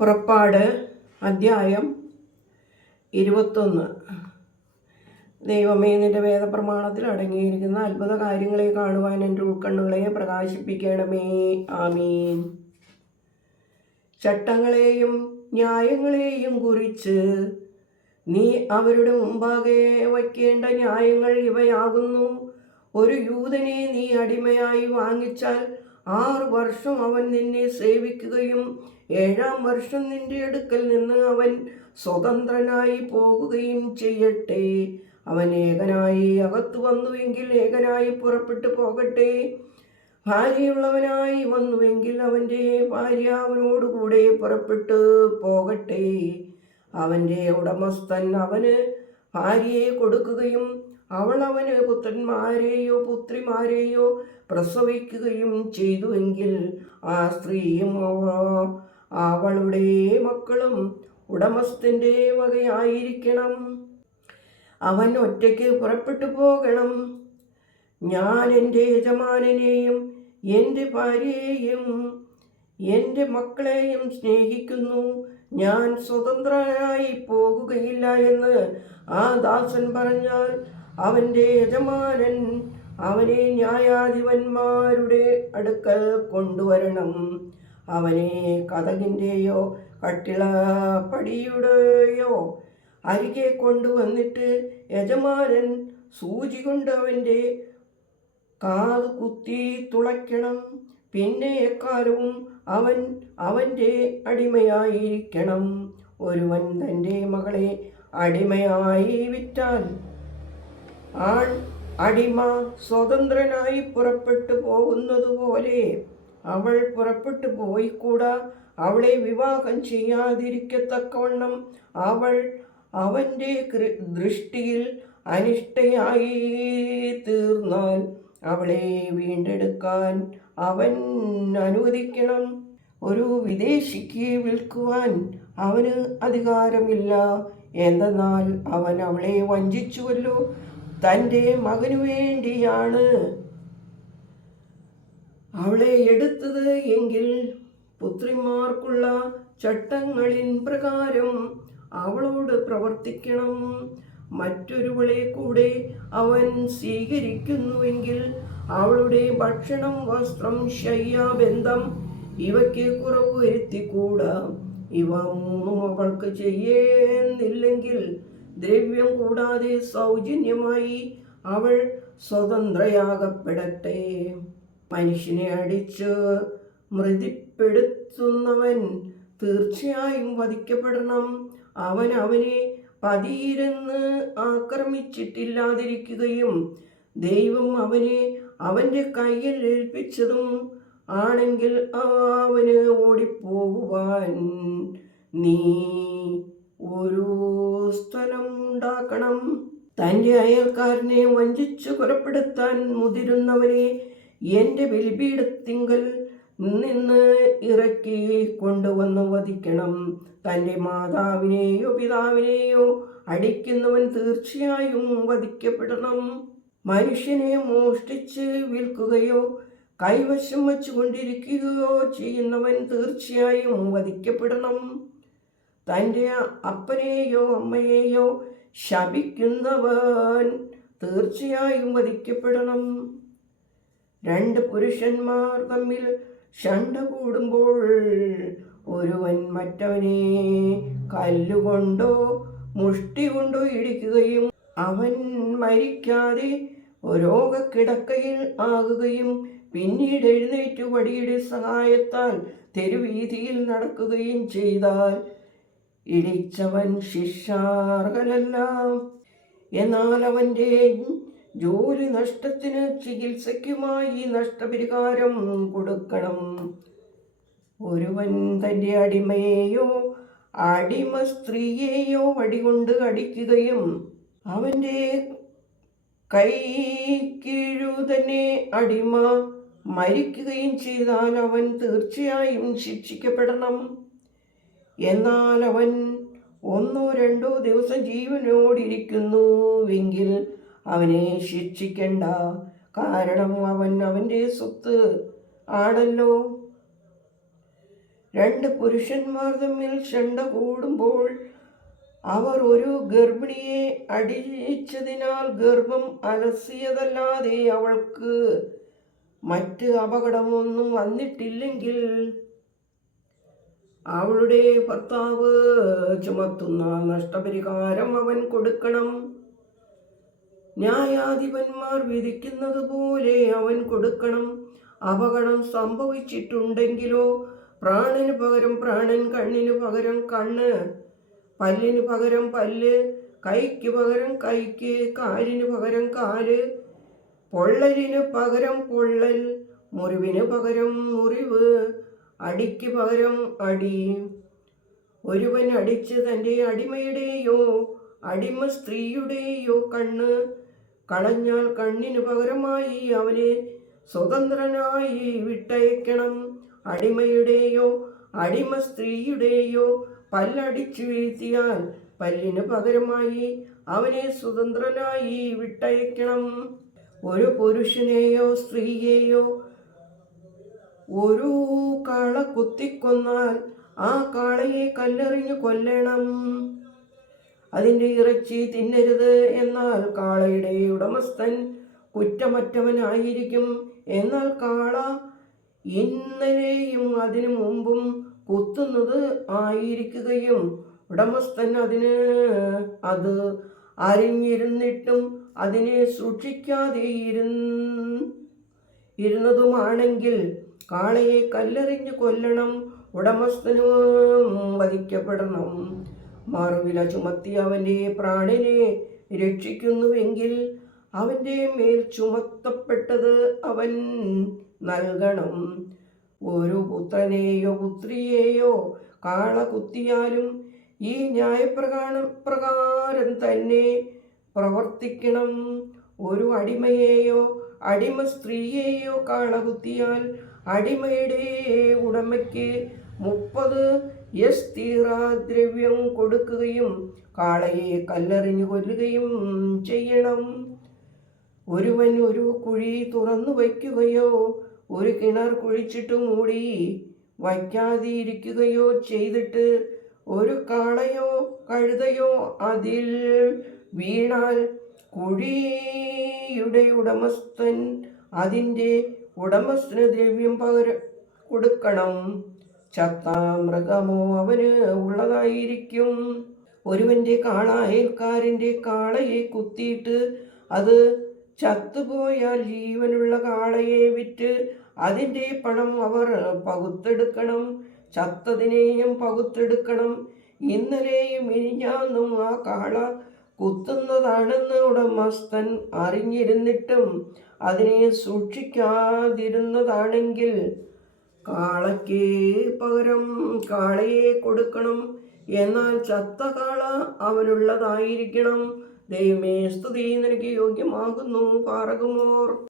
പുറപ്പാട് അദ്ധ്യായം ഇരുപത്തൊന്ന്. ദൈവമേ നിന്റെ വേദപ്രമാണത്തിൽ അടങ്ങിയിരിക്കുന്ന അത്ഭുത കാര്യങ്ങളെ കാണുവാൻ എന്റെ ഉൾക്കണ്ണുകളെ പ്രകാശിപ്പിക്കണമേ. ആമീൻ. ചട്ടങ്ങളെയും ന്യായങ്ങളെയും കുറിച്ച് നീ അവരുടെ മുമ്പാകെ വയ്ക്കേണ്ട ന്യായങ്ങൾ ഇവയാകുന്നു. ഒരു യൂതനെ നീ അടിമയായി വാങ്ങിച്ചാൽ ആറു വർഷം അവൻ നിന്നെ സേവിക്കുകയും ഏഴാം വർഷം നിന്റെ അടുക്കൽ നിന്ന് അവൻ സ്വതന്ത്രനായി പോകുകയും ചെയ്യട്ടെ. അവൻ ഏകനായി അകത്തു വന്നുവെങ്കിൽ ഏകനായി പുറപ്പെട്ടു പോകട്ടെ. ഭാര്യയുള്ളവനായി വന്നുവെങ്കിൽ അവന്റെ ഭാര്യ അവനോടുകൂടെ പുറപ്പെട്ടു പോകട്ടെ. അവന്റെ ഉടമസ്ഥൻ അവന് ഭാര്യയെ കൊടുക്കുകയും അവൾ അവന് പുത്രന്മാരെയോ പുത്രിമാരെയോ പ്രസവിക്കുകയും ചെയ്തുവെങ്കിൽ ആ സ്ത്രീയും അവളുടെ മക്കളും ഉടമസ്ഥന്റെ വകയായിരിക്കണം. അവൻ ഒറ്റയ്ക്ക് പുറപ്പെട്ടു പോകണം. ഞാൻ എന്റെ യജമാനനെയും എന്റെ ഭാര്യയെയും എന്റെ മക്കളെയും സ്നേഹിക്കുന്നു. ഞാൻ സ്വതന്ത്രനായി പോകുകയില്ല എന്ന് ആ ദാസൻ പറഞ്ഞാൽ അവന്റെ യജമാനൻ അവനെ ന്യായാധിപന്മാരുടെ അടുക്കൽ കൊണ്ടുവരണം. അവനെ കഥകിന്റെയോ കട്ടിളപ്പടിയുടെയോ അരികെ കൊണ്ടുവന്നിട്ട് യജമാനൻ സൂചി കൊണ്ട് അവന്റെ കാത് കുത്തി തുളയ്ക്കണം. പിന്നെ എക്കാലവും അവൻ അവന്റെ അടിമയായിരിക്കണം. ഒരുവൻ തന്റെ മകളെ അടിമയായി വിറ്റാൽ ആൺ അടിമ സ്വതന്ത്രനായി പുറപ്പെട്ടു പോകുന്നത് പോലെ അവൾ പുറപ്പെട്ടു പോയിക്കൂടാ. അവളെ വിവാഹം ചെയ്യാതിരിക്കത്തക്കവണ്ണം അവൾ അവന്റെ ദൃഷ്ടിയിൽ അനിഷ്ടയായി തീർന്നാൽ അവളെ വീണ്ടെടുക്കാൻ അവൻ അനുവദിക്കണം. ഒരു വിദേശിക്ക് വിൽക്കുവാൻ അവന് അധികാരമില്ല. എന്തെന്നാൽ അവൻ അവളെ വഞ്ചിച്ചുവല്ലോ. തന്റെ മകനു വേണ്ടിയാണ്. അവളെ എടുത്തത് എങ്കിൽ പുത്രിമാർക്കുള്ള ചട്ടങ്ങളിൻ പ്രകാരം അവളോട് പ്രവർത്തിക്കണം. മറ്റൊരുവളെ കൂടെ അവൻ സ്വീകരിക്കുന്നുവെങ്കിൽ അവളുടെ ഭക്ഷണം വസ്ത്രം ശയ്യാബന്ധം ഇവയ്ക്ക് കുറവ് വരുത്തിക്കൂടാ. ഇവ മൂന്നും അവൾക്ക് ചെയ്യേന്നില്ലെങ്കിൽ ദ്രവ്യം കൂടാതെ സൗജന്യമായി അവൾ സ്വതന്ത്രയാകപ്പെടട്ടെ. മനുഷ്യനെ അടിച്ച് മൃതിപ്പെടുത്തുന്നവൻ തീർച്ചയായും വധിക്കപ്പെടണം. അവൻ അവനെ പതിയിരുന്ന് ആക്രമിച്ചിട്ടില്ലാതിരിക്കുകയും ദൈവം അവനെ അവന്റെ കയ്യിൽ ഏൽപ്പിച്ചതും ആണെങ്കിൽ അവന് ഓടിപ്പോകുവാൻ നീ ഒരു സ്ഥലം ഉണ്ടാക്കണം. തന്റെ അയൽക്കാരനെ വഞ്ചിച്ചു കൊലപ്പെടുത്താൻ മുതിരുന്നവനെ എന്റെ ബലിപീഠത്തിങ്കൽ നിന്ന് ഇറക്കി കൊണ്ടുവന്ന് വധിക്കണം. തന്റെ മാതാവിനെയോ പിതാവിനെയോ അടിക്കുന്നവൻ തീർച്ചയായും വധിക്കപ്പെടണം. മനുഷ്യനെ മോഷ്ടിച്ച് വിൽക്കുകയോ കൈവശം വച്ചുകൊണ്ടിരിക്കുകയോ ചെയ്യുന്നവൻ തീർച്ചയായും വധിക്കപ്പെടണം. തന്റെ അപ്പനെയോ അമ്മയെയോ ശപിക്കുന്നവൻ തീർച്ചയായും വധിക്കപ്പെടണം. രണ്ട് പുരുഷന്മാർ തമ്മിൽ ഷണ്ട കൂടുമ്പോൾ ഒരുവൻ മറ്റവനെ കല്ലുകൊണ്ടോ മുഷ്ടി കൊണ്ടോ ഇടിക്കുകയും അവൻ മരിക്കാതെ രോഗക്കിടക്കയിൽ ആകുകയും പിന്നീട് എഴുന്നേറ്റ് വടിയുടെ സഹായത്താൽ തെരുവീതിയിൽ നടക്കുകയും ചെയ്താൽ ഇടിച്ചവൻ ശിക്ഷാർഹനല്ല. എന്നാൽ അവന്റെ ജോലി നഷ്ടത്തിന് ചികിത്സയ്ക്കുമായി നഷ്ടപരിഹാരം കൊടുക്കണം. ഒരുവൻ തന്റെ അടിമയെയോ അടിമ സ്ത്രീയെയോ വടികൊണ്ട് അടിക്കുകയും അവന്റെ കൈക്കീഴു തന്നെ അടിമ മരിക്കുകയും ചെയ്താൽ അവൻ തീർച്ചയായും ശിക്ഷിക്കപ്പെടണം. എന്നാൽ അവൻ ഒന്നോ രണ്ടോ ദിവസം ജീവനോടിരിക്കുന്നുവെങ്കിൽ അവനെ ശിക്ഷിക്കണ്ട. കാരണം അവൻ അവന്റെ സ്വത്ത് ആണല്ലോ. രണ്ട് പുരുഷന്മാർ തമ്മിൽ ചെണ്ട കൂടുമ്പോൾ അവർ ഒരു ഗർഭിണിയെ അടിച്ചതിനാൽ ഗർഭം അലസിയതല്ലാതെ അവൾക്ക് മറ്റ് അപകടമൊന്നും വന്നിട്ടില്ലെങ്കിൽ അവളുടെ ഭർത്താവ് ചുമത്തുന്ന നഷ്ടപരിഹാരം അവൻ കൊടുക്കണം. ന്യായാധിപന്മാർ വിധിക്കുന്നത് പോലെ അവൻ കൊടുക്കണം. അപകടം സംഭവിച്ചിട്ടുണ്ടെങ്കിലോ? പ്രാണന് പകരം പ്രാണൻ കണ്ണിന് പകരം കണ്ണ് പല്ലിന് പകരം പല്ല് കൈക്ക് പകരം കൈക്ക് കാലിന് പകരം കാൽ പൊള്ളലിന് പകരം പൊള്ളൽ മുറിവിന് പകരം മുറിവ് അടിക്ക് പകരം അടി. ഒരുവൻ അടിച്ച് തന്റെ അടിമയുടെയോ അടിമ സ്ത്രീയുടെയോ കണ്ണ് കളഞ്ഞാൽ കണ്ണിനു പകരമായി അവനെ സ്വതന്ത്രനായി വിട്ടയക്കണം. അടിമയുടെയോ അടിമ സ്ത്രീയുടെയോ പല്ലടിച്ചു വീഴ്ത്തിയാൽ പല്ലിന് പകരമായി അവനെ സ്വതന്ത്രനായി വിട്ടയക്കണം. ഒരു പുരുഷനെയോ സ്ത്രീയെയോ ഒരു കാള കുത്തിക്കൊന്നാൽ ആ കാളയെ കല്ലെറിഞ്ഞു കൊല്ലണം. അതിന്റെ ഇറച്ചി തിന്നരുത് എന്നാൽ കാളയുടെ ഉടമസ്ഥൻ കുറ്റമറ്റവനായിരിക്കും. എന്നാൽ കാള ഇന്നലെയും അതിനു മുമ്പും കുത്തുന്നത് ആയിരിക്കുകയും ഉടമസ്ഥൻ അതിന് അത് അറിഞ്ഞിരുന്നിട്ടും അതിനെ സൂക്ഷിക്കാതെ ഇരുന്ന് ഇരുന്നതുമാണെങ്കിൽ കാളയെ കല്ലെറിഞ്ഞു കൊല്ലണം ഉടമസ്ഥനും വധിക്കപ്പെടണം. മറുവില ചുമത്തി അവന്റെ പ്രാണനെ രക്ഷിക്കുന്നുവെങ്കിൽ അവന്റെ മേൽ ചുമത്തപ്പെട്ടത് അവൻ നൽകണം. ഒരു പുത്രനെയോ പുത്രിയെയോ കാള കുത്തിയാലും ഈ ന്യായപ്രകാരം പ്രകാരം തന്നെ പ്രവർത്തിക്കണം. ഒരു അടിമയെയോ അടിമ സ്ത്രീയെയോ കാള കുത്തിയാൽ അടിമയുടെ ഉടമയ്ക്ക് മുപ്പത് എസ് തീറാദ്രവ്യം കൊടുക്കുകയും കാളയെ കല്ലെറിഞ്ഞു കൊല്ലുകയും ചെയ്യണം. ഒരുവൻ ഒരു കുഴി തുറന്നു വയ്ക്കുകയോ ഒരു കിണർ കുഴിച്ചിട്ട് മൂടി വയ്ക്കാതിരിക്കുകയോ ചെയ്തിട്ട് ഒരു കാളയോ കഴുതയോ അതിൽ വീണാൽ കുഴിയുടെ ഉടമസ്ഥൻ അതിന്റെ ഉടമസ്ഥന് ദ്രവ്യം പകര കൊടുക്കണം. ചത്ത മൃഗമോ അവന് ഉള്ളതായിരിക്കും. ഒരുവന്റെ കാള അയൽക്കാരന്റെ കാളയെ കുത്തിയിട്ട് അത് ചത്തുപോയാൽ ജീവനുള്ള കാളയെ വിറ്റ് അതിന്റെ പണം അവർ പകുത്തെടുക്കണം. ചത്തതിനെയും പകുത്തെടുക്കണം. ഇന്നലെയും ഇനിഞ്ഞാന്നും ആ കാള കുത്തുന്നതാണെന്ന് ഉടമസ്ഥൻ അറിഞ്ഞിരുന്നിട്ടും അതിനെ സൂക്ഷിക്കാതിരുന്നതാണെങ്കിൽ കാളയ്ക്ക് പകരം കാളയെ കൊടുക്കണം. എന്നാൽ ചത്ത കാള അവനുള്ളതായിരിക്കണം. ദൈവമേ സ്തുതി നിനക്ക് യോഗ്യമാകുന്നു പാറകുമോർ.